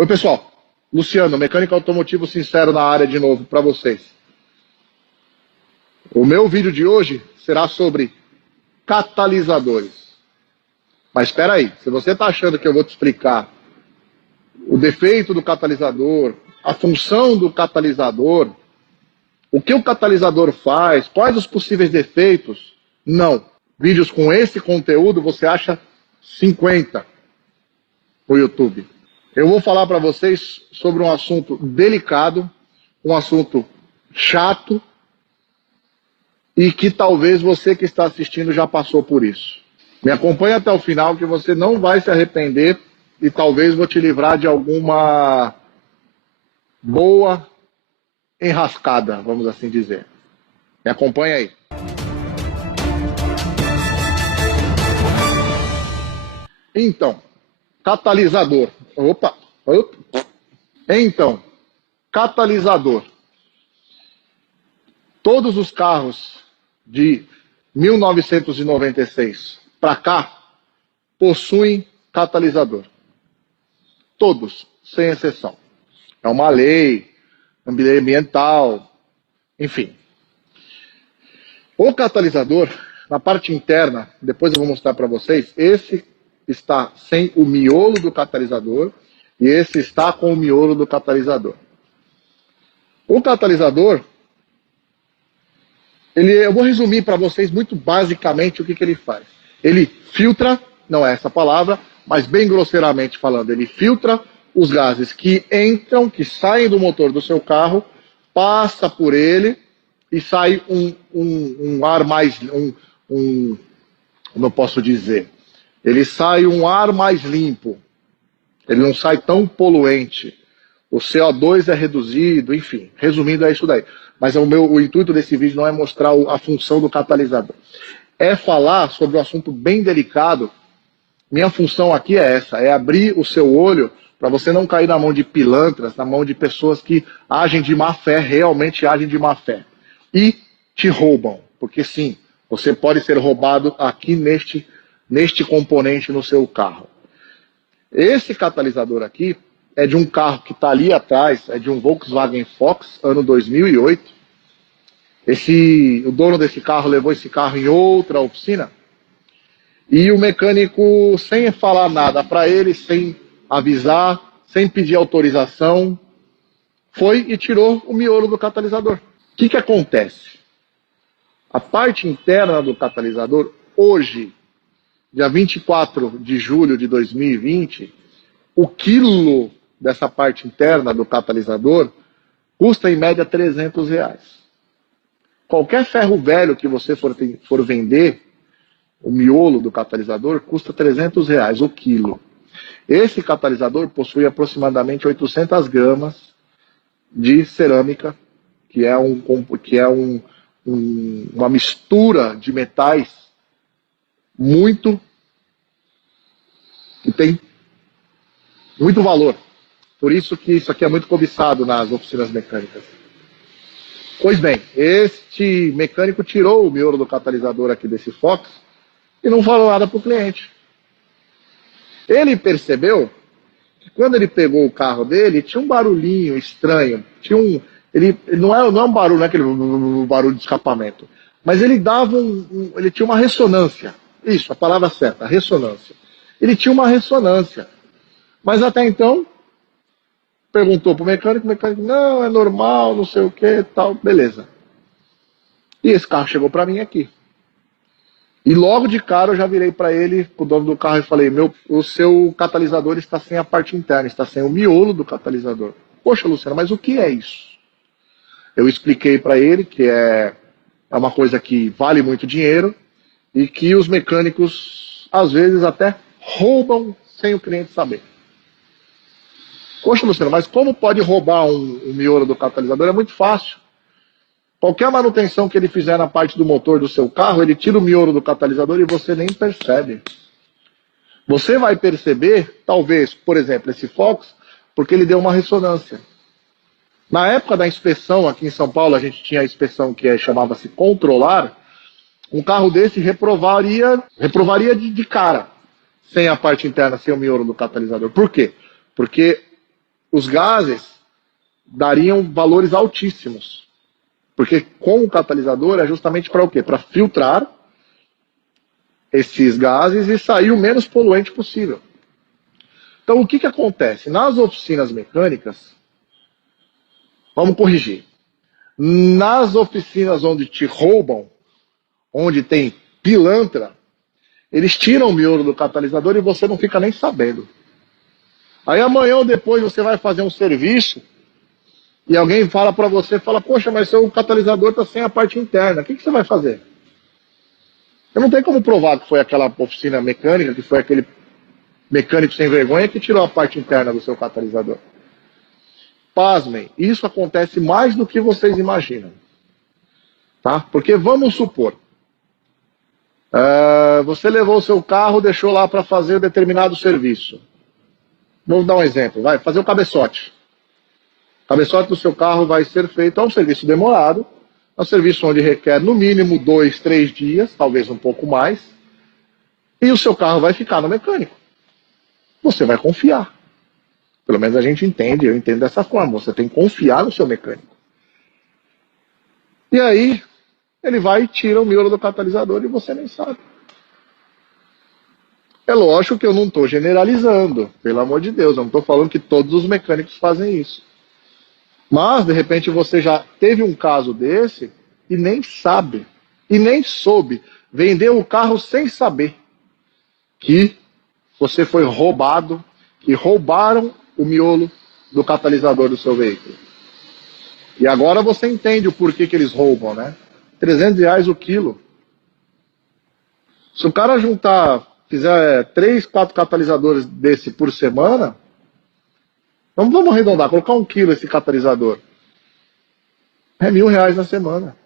Oi, pessoal. Luciano, mecânico automotivo sincero na área de novo para vocês. O meu vídeo de hoje será sobre catalisadores. Mas espera aí, se você está achando que eu vou te explicar o defeito do catalisador, a função do catalisador, o que o catalisador faz, quais os possíveis defeitos, não. Vídeos com esse conteúdo você acha 50 no YouTube. Eu vou falar para vocês sobre um assunto delicado, um assunto chato e que talvez você que está assistindo já passou por isso. Me acompanhe até o final que você não vai se arrepender e talvez vou te livrar de alguma boa enrascada, vamos assim dizer. Me acompanhe aí. Então, catalisador. Opa. Então, catalisador. Todos os carros de 1996 para cá possuem catalisador. Todos, sem exceção. É uma lei ambiental, enfim. O catalisador, na parte interna, depois eu vou mostrar para vocês, esse está sem o miolo do catalisador e esse está com o miolo do catalisador. O catalisador, eu vou resumir para vocês muito basicamente o que ele faz. Ele filtra, não é essa palavra, mas bem grosseiramente falando, ele filtra os gases que entram, que saem do motor do seu carro, passa por ele e sai um ar mais, como eu posso dizer, ele sai um ar mais limpo, ele não sai tão poluente, o CO2 é reduzido, enfim, resumindo é isso daí. Mas o intuito desse vídeo não é mostrar a função do catalisador, é falar sobre um assunto bem delicado. Minha função aqui é essa, é abrir o seu olho para você não cair na mão de pilantras, na mão de pessoas que agem de má fé, realmente agem de má fé. E te roubam, porque sim, você pode ser roubado aqui neste componente no seu carro. Esse catalisador aqui é de um carro que está ali atrás, é de um Volkswagen Fox, ano 2008. O dono desse carro levou esse carro em outra oficina e o mecânico, sem falar nada para ele, sem avisar, sem pedir autorização, foi e tirou o miolo do catalisador. O que acontece? A parte interna do catalisador, hoje, dia 24 de julho de 2020, o quilo dessa parte interna do catalisador custa em média R$300. Qualquer ferro velho que você for vender, o miolo do catalisador custa R$300 o quilo. Esse catalisador possui aproximadamente 800 gramas de cerâmica, que é uma mistura de metais que tem muito valor. Por isso que isso aqui é muito cobiçado nas oficinas mecânicas. Pois bem, este mecânico tirou o miolo do catalisador aqui desse Fox e não falou nada para o cliente. Ele percebeu que quando ele pegou o carro dele, tinha um barulhinho estranho. Ele não é um barulho, não é aquele barulho de escapamento, mas ele dava ele tinha uma ressonância. Isso, a palavra certa, ressonância. Ele tinha uma ressonância. Mas até então, perguntou para o mecânico, não, é normal, não sei o que, tal, beleza. E esse carro chegou para mim aqui. E logo de cara eu já virei para ele, o dono do carro, e falei, o seu catalisador está sem a parte interna, está sem o miolo do catalisador. Poxa, Luciano, mas o que é isso? Eu expliquei para ele que é uma coisa que vale muito dinheiro e que os mecânicos, às vezes, até roubam sem o cliente saber. Poxa, Luciano, mas como pode roubar um miolo do catalisador? É muito fácil. Qualquer manutenção que ele fizer na parte do motor do seu carro, ele tira o miolo do catalisador e você nem percebe. Você vai perceber, talvez, por exemplo, esse Fox, porque ele deu uma ressonância. Na época da inspeção, aqui em São Paulo, a gente tinha a inspeção que chamava-se controlar, um carro desse reprovaria de cara, sem a parte interna, sem o miolo do catalisador. Por quê? Porque os gases dariam valores altíssimos. Porque com o catalisador é justamente para o quê? Para filtrar esses gases e sair o menos poluente possível. Então o que acontece? Nas oficinas mecânicas, vamos corrigir. Nas oficinas onde te roubam, onde tem pilantra, eles tiram o miolo do catalisador e você não fica nem sabendo. Aí amanhã ou depois você vai fazer um serviço e alguém fala para você, fala, poxa, mas seu catalisador está sem a parte interna, o que você vai fazer? Eu não tenho como provar que foi aquela oficina mecânica, que foi aquele mecânico sem vergonha que tirou a parte interna do seu catalisador. Pasmem, isso acontece mais do que vocês imaginam. Tá? Porque vamos supor, você levou o seu carro, deixou lá para fazer determinado serviço. Vamos dar um exemplo, vai fazer o cabeçote. O cabeçote do seu carro vai ser feito, é um serviço demorado, é um serviço onde requer no mínimo 2, 3 dias, talvez um pouco mais, e o seu carro vai ficar no mecânico. Você vai confiar. Pelo menos a gente entende, eu entendo dessa forma, você tem que confiar no seu mecânico. E aí, ele vai e tira o miolo do catalisador e você nem sabe. É lógico que eu não estou generalizando, pelo amor de Deus, eu não estou falando que todos os mecânicos fazem isso. Mas, de repente, você já teve um caso desse e nem sabe, e nem soube, vendeu o carro sem saber que você foi roubado, que roubaram o miolo do catalisador do seu veículo. E agora você entende o porquê que eles roubam, né? R$300 o quilo. Se o cara fizer 3, 4 catalisadores desse por semana, vamos arredondar, colocar 1 quilo esse catalisador. É R$1.000 na semana.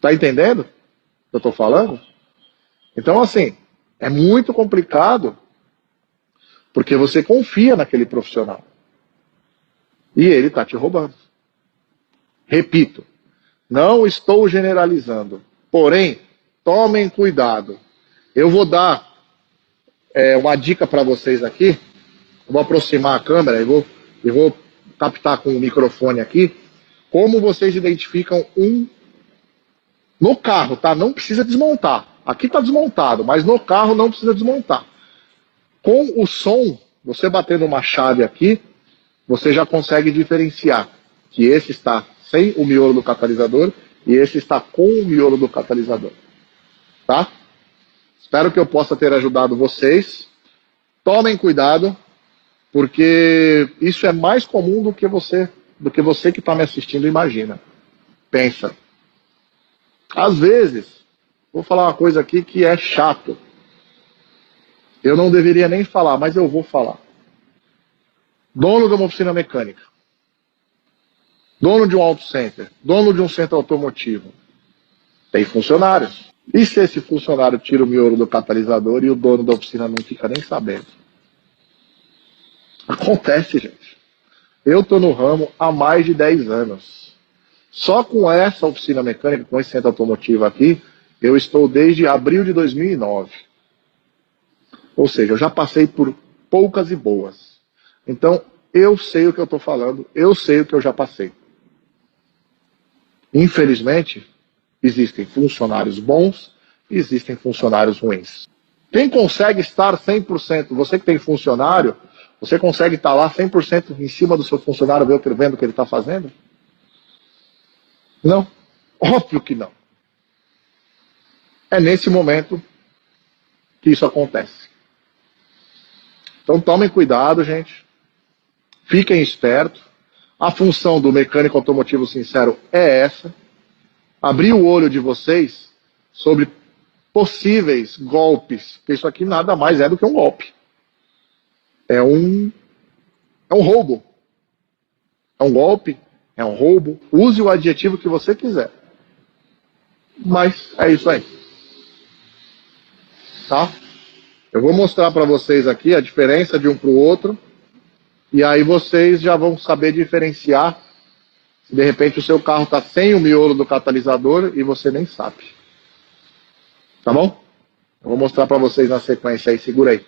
Tá entendendo o que eu tô falando? Então, assim, é muito complicado porque você confia naquele profissional. E ele tá te roubando. Repito, não estou generalizando. Porém, tomem cuidado. Eu vou dar uma dica para vocês aqui. Eu vou aproximar a câmera e vou captar com o microfone aqui. Como vocês identificam no carro, tá? Não precisa desmontar. Aqui está desmontado, mas no carro não precisa desmontar. Com o som, você batendo uma chave aqui, você já consegue diferenciar que esse está sem o miolo do catalisador e esse está com o miolo do catalisador. Tá? Espero que eu possa ter ajudado vocês. Tomem cuidado, porque isso é mais comum do que você que está me assistindo imagina. Pensa. Às vezes, vou falar uma coisa aqui que é chato. Eu não deveria nem falar, mas eu vou falar. Dono de uma oficina mecânica, dono de um auto center, dono de um centro automotivo, tem funcionários. E se esse funcionário tira o miolo do catalisador e o dono da oficina não fica nem sabendo? Acontece, gente. Eu estou no ramo há mais de 10 anos. Só com essa oficina mecânica, com esse centro automotivo aqui, eu estou desde abril de 2009. Ou seja, eu já passei por poucas e boas. Então, eu sei o que eu estou falando, eu sei o que eu já passei. Infelizmente, existem funcionários bons e existem funcionários ruins. Quem consegue estar 100%, você que tem funcionário, você consegue estar lá 100% em cima do seu funcionário, vendo o que ele está fazendo? Não. Óbvio que não. É nesse momento que isso acontece. Então tomem cuidado, gente. Fiquem espertos. A função do mecânico automotivo sincero é essa. Abrir o olho de vocês sobre possíveis golpes. Porque isso aqui nada mais é do que um golpe. É um roubo. É um golpe, é um roubo. Use o adjetivo que você quiser. Mas é isso aí. Tá? Eu vou mostrar para vocês aqui a diferença de um para o outro. E aí vocês já vão saber diferenciar se de repente o seu carro está sem o miolo do catalisador e você nem sabe. Tá bom? Eu vou mostrar para vocês na sequência aí. Segura aí.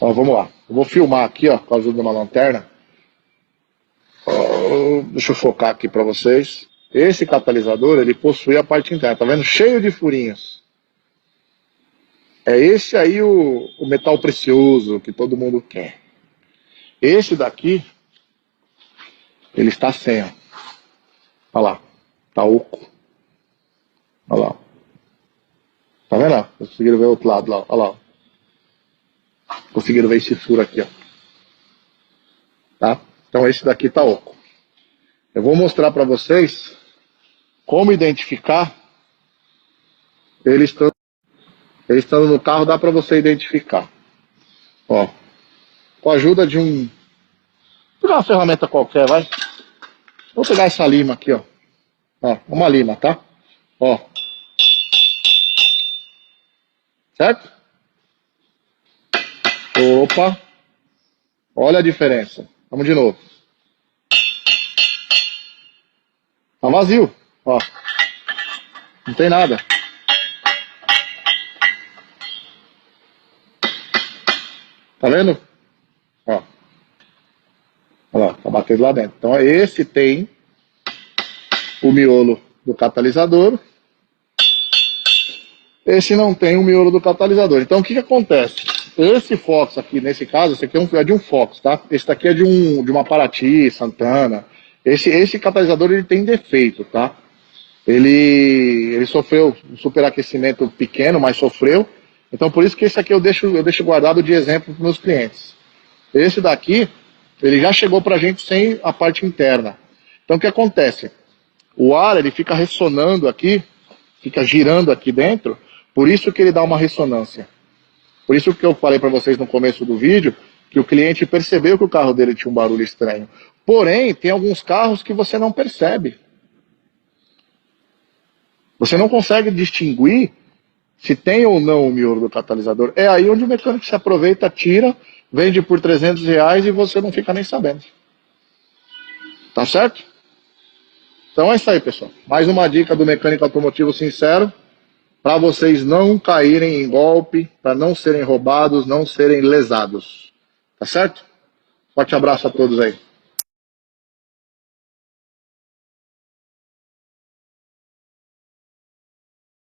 Ó, vamos lá. Eu vou filmar aqui, ó, com a ajuda de uma lanterna. Ó, deixa eu focar aqui para vocês. Esse catalisador, ele possui a parte interna, tá vendo? Cheio de furinhos. É esse aí o metal precioso que todo mundo quer. Esse daqui, ele está sem, ó. Olha lá, tá oco. Olha lá. Tá vendo? Ó? Conseguiram ver o outro lado lá, olha lá. Conseguiram ver esse furo aqui, ó. Tá? Então esse daqui tá oco. Eu vou mostrar para vocês como identificar. Ele estando no carro, dá para você identificar. Ó, com a ajuda de vou pegar uma ferramenta qualquer, vai. Vou pegar essa lima aqui, ó. Ó, uma lima, tá? Ó. Certo? Opa. Olha a diferença. Vamos de novo. Tá vazio. Ó. Não tem nada. Tá vendo? Ó. Olha lá, tá batendo lá dentro. Então esse tem o miolo do catalisador. Esse não tem o miolo do catalisador. Então o que acontece? Esse Fox aqui, nesse caso, esse aqui é de um Fox, tá? Esse daqui é de uma Paraty, Santana. Esse catalisador ele tem defeito, tá? Ele sofreu um superaquecimento pequeno, mas sofreu. Então por isso que esse aqui eu deixo guardado de exemplo para meus clientes. Esse daqui, ele já chegou para a gente sem a parte interna. Então o que acontece? O ar ele fica ressonando aqui, fica girando aqui dentro, por isso que ele dá uma ressonância. Por isso que eu falei para vocês no começo do vídeo, que o cliente percebeu que o carro dele tinha um barulho estranho. Porém, tem alguns carros que você não percebe. Você não consegue distinguir se tem ou não o miolo do catalisador. É aí onde o mecânico se aproveita, tira, vende por R$300 e você não fica nem sabendo. Tá certo? Então é isso aí, pessoal. Mais uma dica do mecânico automotivo sincero, para vocês não caírem em golpe, para não serem roubados, não serem lesados. Tá certo? Forte abraço a todos aí.